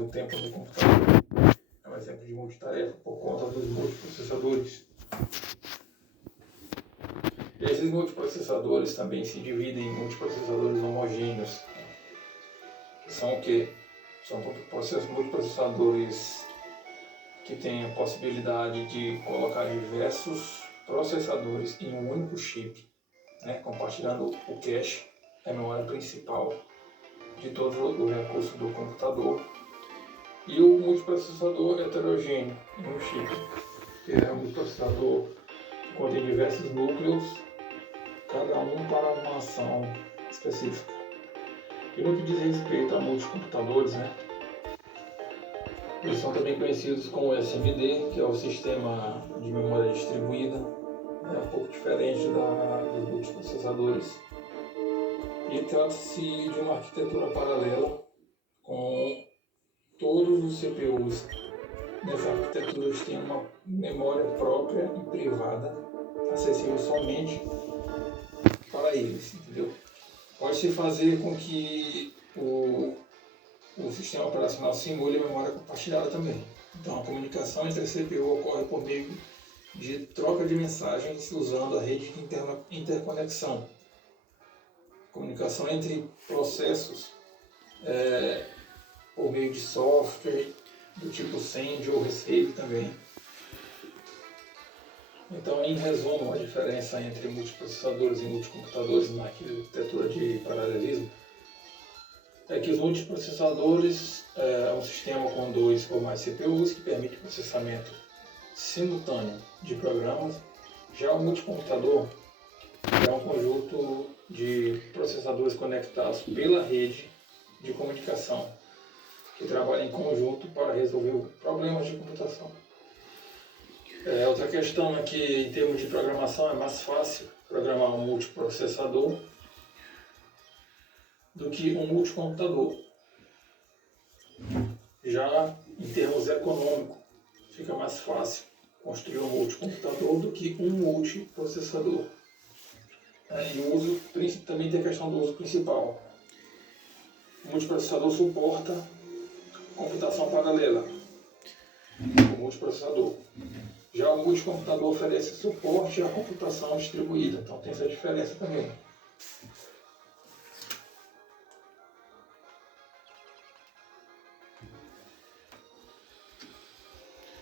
o tempo do computador. É um exemplo de multitarefa por conta dos multiprocessadores. Esses multiprocessadores também se dividem em multiprocessadores homogêneos. São o quê? São multiprocessadores que têm a possibilidade de colocar diversos processadores em um único chip, né, compartilhando o cache, a memória principal de todo o recurso do computador, e o multiprocessador heterogêneo em um chip, que é um multiprocessador que contém diversos núcleos, cada um para uma ação específica. E no que diz respeito a multicomputadores, né, eles são também conhecidos como SMD, que é o sistema de memória distribuída, um pouco diferente dos multiprocessadores. E trata-se de uma arquitetura paralela com todos os CPUs. Nessa arquitetura eles têm uma memória própria e privada, acessível somente para eles, entendeu? Pode-se fazer com que o sistema operacional simule a memória compartilhada também. Então a comunicação entre a CPU ocorre por meio de troca de mensagens usando a rede de interconexão. Comunicação entre processos por meio de software do tipo send ou receive também. Então, em resumo, a diferença entre multiprocessadores e multicomputadores na arquitetura de paralelismo é que os multiprocessadores é um sistema com 2 ou mais CPUs que permite processamento simultâneo de programas. Já o multicomputador é um conjunto de processadores conectados pela rede de comunicação que trabalham em conjunto para resolver problemas de computação. Outra questão é que, em termos de programação, é mais fácil programar um multiprocessador do que um multicomputador. Já em termos econômicos, fica mais fácil construir um multicomputador do que um multiprocessador. E o uso, também tem a questão do uso principal. O multiprocessador suporta computação paralela, o multiprocessador. Já o multicomputador oferece suporte à computação distribuída, então tem essa diferença também.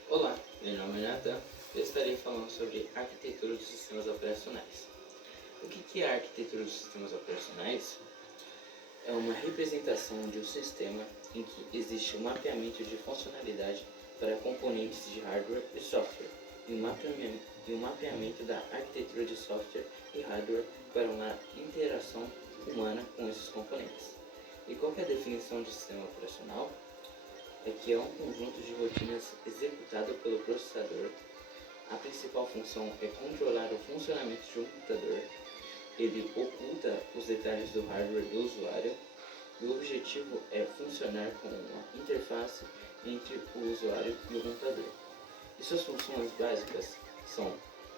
Olá, meu nome é Nathan. Eu estarei falando sobre arquitetura dos sistemas operacionais. O que é a arquitetura dos sistemas operacionais? É uma representação de um sistema em que existe um mapeamento de funcionalidade para componentes de hardware e software, e um mapeamento da arquitetura de software e hardware para uma interação humana com esses componentes. E qual é a definição de sistema operacional? É que é um conjunto de rotinas executado pelo processador. A principal função é controlar o funcionamento de um computador. Ele oculta os detalhes do hardware do usuário. E o objetivo é funcionar como uma interface entre o usuário e o computador. E suas funções básicas são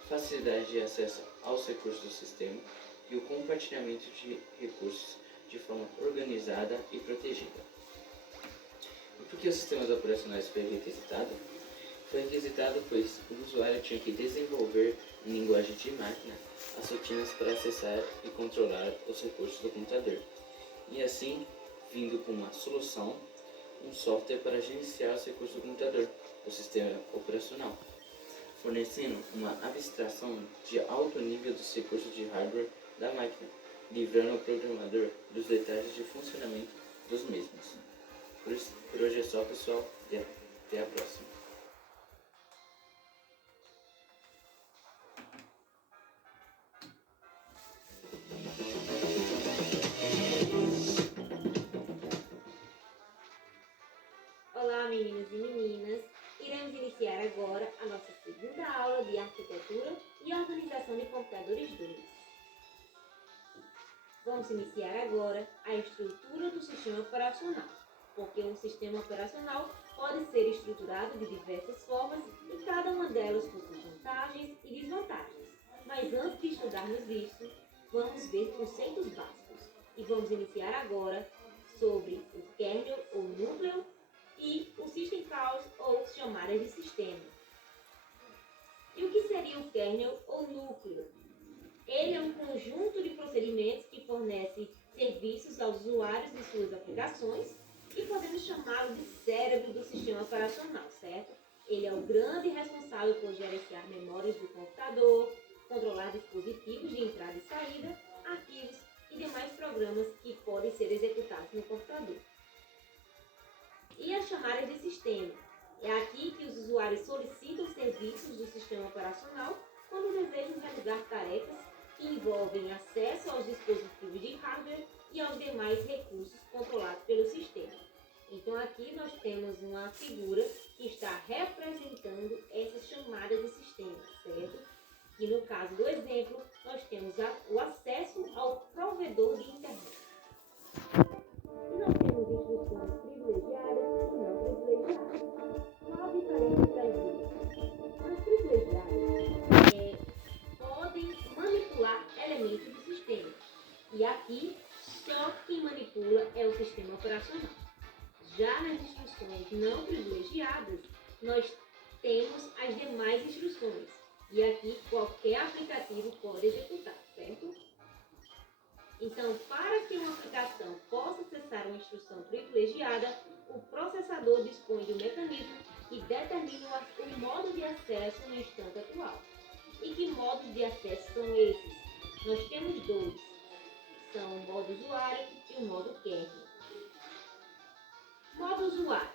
facilidade de acesso aos recursos do sistema e o compartilhamento de recursos de forma organizada e protegida. E por que os sistemas operacionais foi requisitado? Foi requisitado pois o usuário tinha que desenvolver em linguagem de máquina as rotinas para acessar e controlar os recursos do computador. E assim, vindo com uma solução, um software para gerenciar os recursos do computador, o sistema operacional, fornecendo uma abstração de alto nível dos recursos de hardware da máquina, livrando o programador dos detalhes de funcionamento dos mesmos. Por hoje é só, pessoal, e até a próxima. Olá, meninos e meninas! Iremos iniciar agora a nossa segunda aula de arquitetura e organização de computadores 2. Vamos iniciar agora a estrutura do sistema operacional, porque um sistema operacional pode ser estruturado de diversas formas e cada uma delas possui vantagens e desvantagens. Mas antes de estudarmos isso, vamos ver conceitos básicos. E vamos iniciar agora sobre o kernel ou núcleo e chamadas de sistema. E o que seria o kernel ou núcleo? Ele é um conjunto de procedimentos que fornece serviços aos usuários de suas aplicações e podemos chamá-lo de cérebro do sistema operacional, certo? Ele é o grande responsável por gerenciar memórias do computador, controlar dispositivos de entrada e saída, arquivos e demais programas que podem ser executados no computador. E as chamadas de sistema? É aqui que os usuários solicitam serviços do sistema operacional quando desejam realizar tarefas que envolvem acesso aos dispositivos de hardware e aos demais recursos controlados pelo sistema. Então aqui nós temos uma figura que está representando essas chamadas de sistema, certo? E no caso do exemplo, nós temos o acesso ao provedor de internet. E nós temos instruções privilegiadas e não privilegiadas. Qual a diferença das duas? As privilegiadas podem manipular elementos do sistema. E aqui, só quem manipula é o sistema operacional. Já nas instruções não privilegiadas, nós temos as demais instruções. E aqui, qualquer aplicativo pode executar, certo? Então, para que uma aplicação possa acessar uma instrução privilegiada, o processador dispõe de um mecanismo que determina o modo de acesso no instante atual. E que modos de acesso são esses? Nós temos dois. São o modo usuário e o modo kernel. Modo usuário.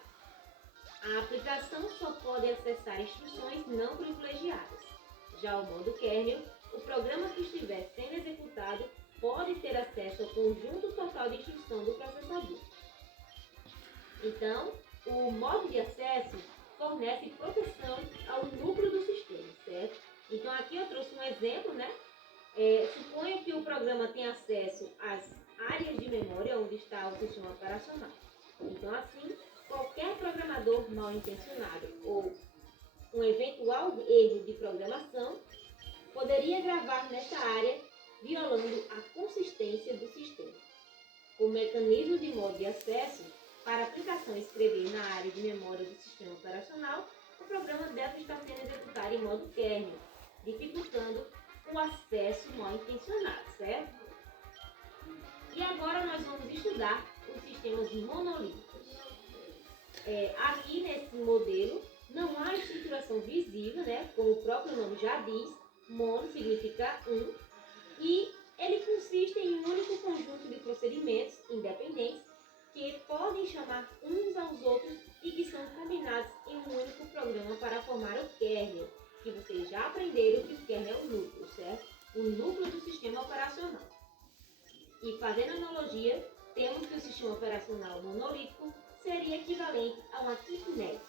A aplicação só pode acessar instruções não privilegiadas. Já o modo kernel, o programa que estiver sendo executado pode ter acesso ao conjunto total de instrução do processador. Então, o modo de acesso fornece proteção ao núcleo do sistema, certo? Então, aqui eu trouxe um exemplo, né? Suponha que o programa tem acesso às áreas de memória onde está o sistema operacional. Então, assim, qualquer programador mal intencionado ou um eventual erro de programação poderia gravar nessa área, violando a consistência do sistema. O mecanismo de modo de acesso, para a aplicação escrever na área de memória do sistema operacional, o programa deve estar sendo executado em modo kernel, dificultando o acesso mal intencionado, certo? E agora nós vamos estudar os sistemas monolíticos. Aqui nesse modelo não há estruturação visível, né? Como o próprio nome já diz, mono significa um, e ele consiste em um único conjunto de procedimentos independentes que podem chamar uns aos outros e que são combinados em um único programa para formar o kernel, que vocês já aprenderam que o kernel é o núcleo, certo? O núcleo do sistema operacional. E fazendo analogia, temos que o sistema operacional monolítico seria equivalente a uma kitnet,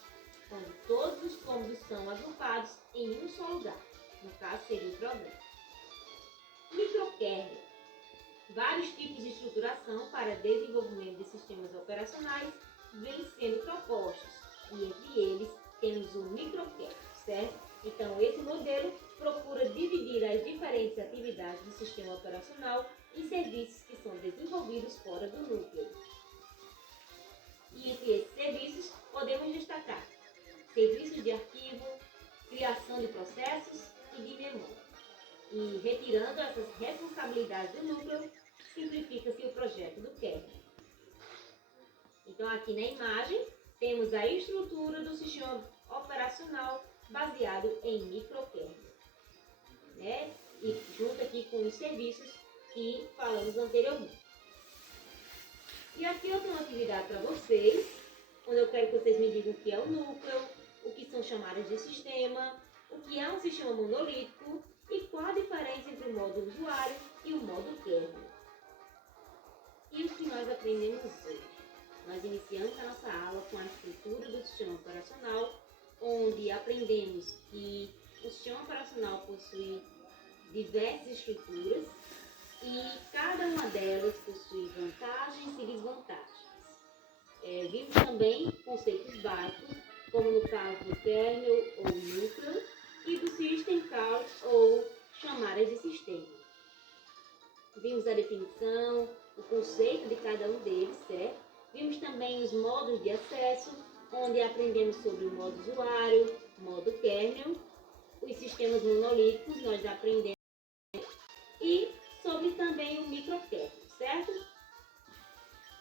onde todos os cômodos são agrupados em um só lugar. No caso, seria o programa. Microkernel. Vários tipos de estruturação para desenvolvimento de sistemas operacionais vêm sendo propostos, e entre eles temos o microkernel, certo? Então, esse modelo procura dividir as diferentes atividades do sistema operacional em serviços que são desenvolvidos fora do núcleo. E entre esses serviços, podemos destacar serviços de arquivo, criação de processos e de memória. E retirando essas responsabilidades do núcleo, simplifica-se o projeto do kernel. Então, aqui na imagem, temos a estrutura do sistema operacional baseado em microkernel, né? E junto aqui com os serviços que falamos anteriormente. E aqui eu tenho uma atividade para vocês, onde eu quero que vocês me digam o que é o núcleo, o que são chamadas de sistema, o que é um sistema monolítico e qual a diferença entre o modo usuário e o modo kernel. E o que nós aprendemos hoje? Nós iniciamos a nossa aula com a estrutura do sistema operacional, onde aprendemos que o sistema operacional possui diversas estruturas e cada uma delas possui vantagens e desvantagens. Vimos também conceitos básicos, como no caso do kernel ou núcleo e do system call ou chamadas de sistema. Vimos a definição, o conceito de cada um deles, certo? Vimos também os modos de acesso onde aprendemos sobre o modo usuário, modo kernel, os sistemas monolíticos, nós aprendemos, e sobre também o microkernel, certo?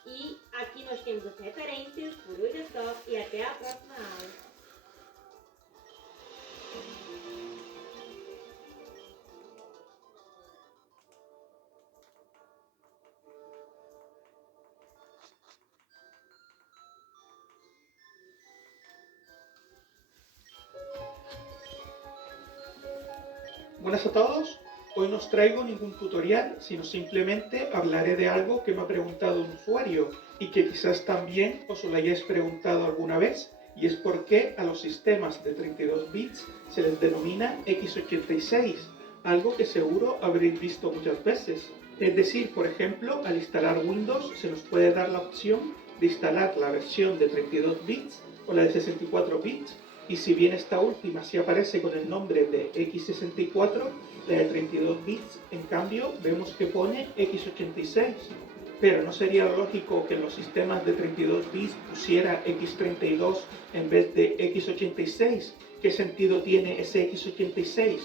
E aqui nós temos as referências, por hoje é só e até a próxima aula. Buenas a todos, hoy no os traigo ningún tutorial, sino simplemente hablaré de algo que me ha preguntado un usuario y que quizás también os lo hayáis preguntado alguna vez, y es por qué a los sistemas de 32 bits se les denomina x86, algo que seguro habréis visto muchas veces. Es decir, por ejemplo, al instalar Windows se nos puede dar la opción de instalar la versión de 32 bits o la de 64 bits, y si bien esta última sí aparece con el nombre de x64, la de 32 bits, en cambio, vemos que pone x86. Pero ¿no sería lógico que en los sistemas de 32 bits pusiera x32 en vez de x86? ¿Qué sentido tiene ese x86?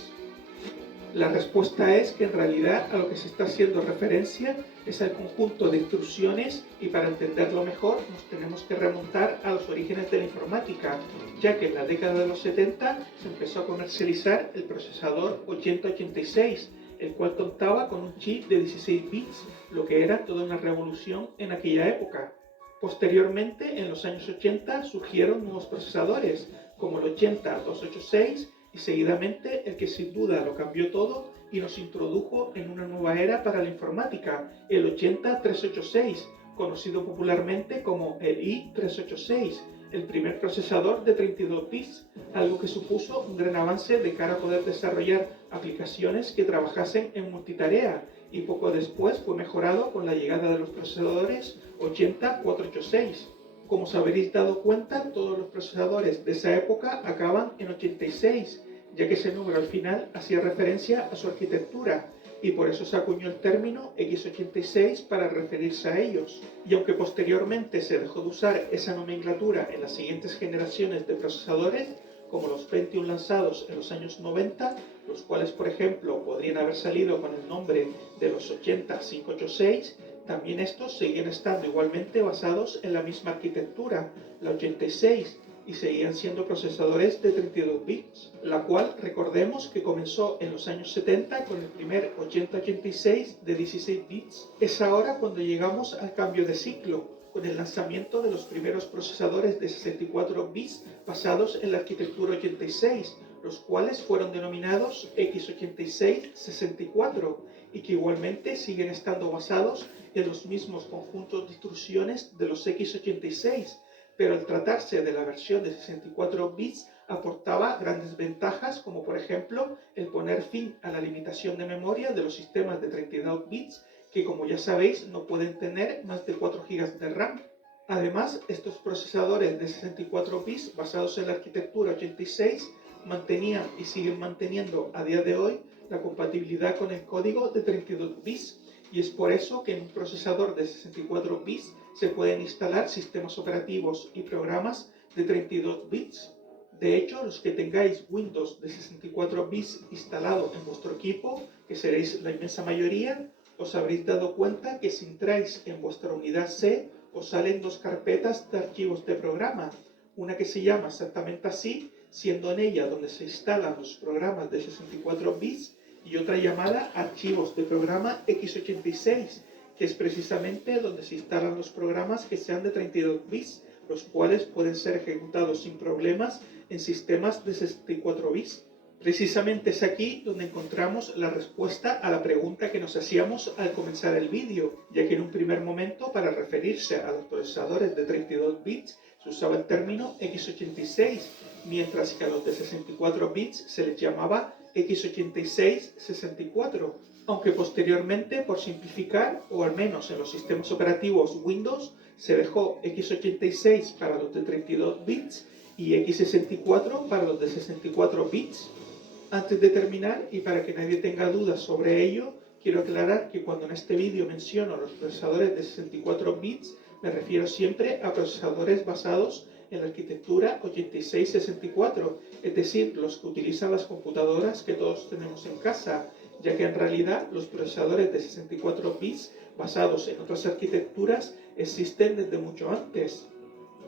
La respuesta es que en realidad a lo que se está haciendo referencia es al conjunto de instrucciones, y para entenderlo mejor nos tenemos que remontar a los orígenes de la informática, ya que en la década de los 70 se empezó a comercializar el procesador 8086, el cual contaba con un chip de 16 bits, lo que era toda una revolución en aquella época. Posteriormente, en los años 80, surgieron nuevos procesadores, como el 80286, y seguidamente el que sin duda lo cambió todo y nos introdujo en una nueva era para la informática, el 80386, conocido popularmente como el i386, el primer procesador de 32 bits, algo que supuso un gran avance de cara a poder desarrollar aplicaciones que trabajasen en multitarea, y poco después fue mejorado con la llegada de los procesadores 80486. Como os habréis dado cuenta, todos los procesadores de esa época acaban en 86, ya que ese número al final hacía referencia a su arquitectura, y por eso se acuñó el término x86 para referirse a ellos. Y aunque posteriormente se dejó de usar esa nomenclatura en las siguientes generaciones de procesadores, como los Pentium lanzados en los años 90, los cuales por ejemplo podrían haber salido con el nombre de los 80586, también estos seguían estando igualmente basados en la misma arquitectura, la 86, y seguían siendo procesadores de 32 bits, la cual recordemos que comenzó en los años 70 con el primer 8086 de 16 bits. Es ahora cuando llegamos al cambio de ciclo, con el lanzamiento de los primeros procesadores de 64 bits basados en la arquitectura 86, los cuales fueron denominados x86-64, y que igualmente siguen estando basados en los mismos conjuntos de instrucciones de los x86, pero al tratarse de la versión de 64 bits aportaba grandes ventajas, como por ejemplo el poner fin a la limitación de memoria de los sistemas de 32 bits, que como ya sabéis no pueden tener más de 4 GB de RAM. Además, estos procesadores de 64 bits basados en la arquitectura 86 mantenían y siguen manteniendo a día de hoy la compatibilidad con el código de 32 bits, y es por eso que en un procesador de 64 bits se pueden instalar sistemas operativos y programas de 32 bits. De hecho, los que tengáis Windows de 64 bits instalado en vuestro equipo, que seréis la inmensa mayoría, os habréis dado cuenta que si entráis en vuestra unidad C, os salen dos carpetas de archivos de programa, una que se llama exactamente así, siendo en ella donde se instalan los programas de 64 bits, y otra llamada archivos de programa x86, que es precisamente donde se instalan los programas que sean de 32 bits, los cuales pueden ser ejecutados sin problemas en sistemas de 64 bits. Precisamente es aquí donde encontramos la respuesta a la pregunta que nos hacíamos al comenzar el vídeo, ya que en un primer momento, para referirse a los procesadores de 32 bits, se usaba el término x86, mientras que a los de 64 bits se les llamaba x86-64, aunque posteriormente, por simplificar, o al menos en los sistemas operativos Windows, se dejó x86 para los de 32 bits y x64 para los de 64 bits. Antes de terminar, y para que nadie tenga dudas sobre ello, quiero aclarar que cuando en este vídeo menciono los procesadores de 64 bits, me refiero siempre a procesadores basados en la arquitectura 8664, es decir, los que utilizan las computadoras que todos tenemos en casa, ya que en realidad los procesadores de 64 bits basados en otras arquitecturas existen desde mucho antes.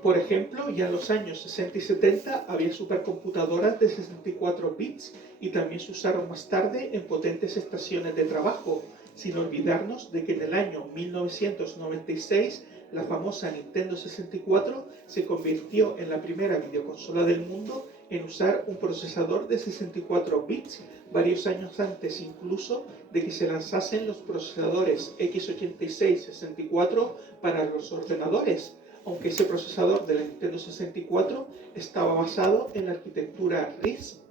Por ejemplo, ya en los años 60 y 70 había supercomputadoras de 64 bits y también se usaron más tarde en potentes estaciones de trabajo, sin olvidarnos de que en el año 1996 la famosa Nintendo 64 se convirtió en la primera videoconsola del mundo en usar un procesador de 64 bits, varios años antes incluso de que se lanzasen los procesadores x86-64 para los ordenadores, aunque ese procesador de la Nintendo 64 estaba basado en la arquitectura RISC